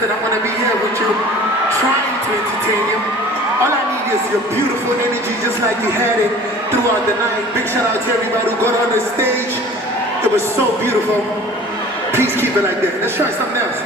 that I'm gonna be here with you, trying to entertain you. All I need is your beautiful energy, just like you had it throughout the night. Big shout out to everybody who got on the stage. It was so beautiful. Please keep it like that. Let's try something else.